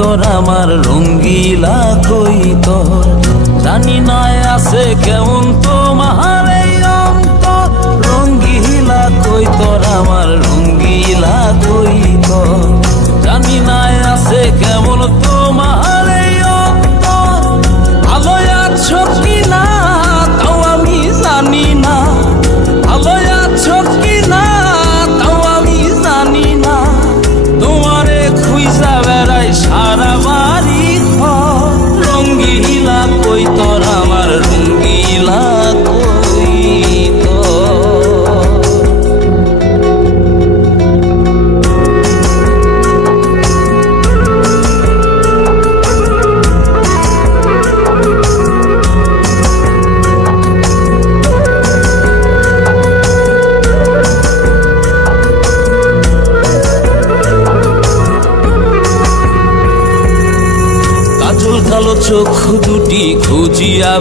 তোর আমার রঙ্গিলা কই তোর জানি না আছে কেমন তোমার এই অন্তর রঙ্গিলা কই তোর আমার রঙ্গিলা কই তোর জানি না আছে কেমন তোমার এই অন্তর ভালো আছো কিনা তাও আমি জানি না ভালো আছো কিনা তাও আমি জানি না তোমারে খুঁজা বেড়াই সারা বাড়ি ঘর রঙ্গিলা কই তোর আমার রঙ্গিলা কই তোর কাজল কালো চোখ দুটি খুঁজিয়া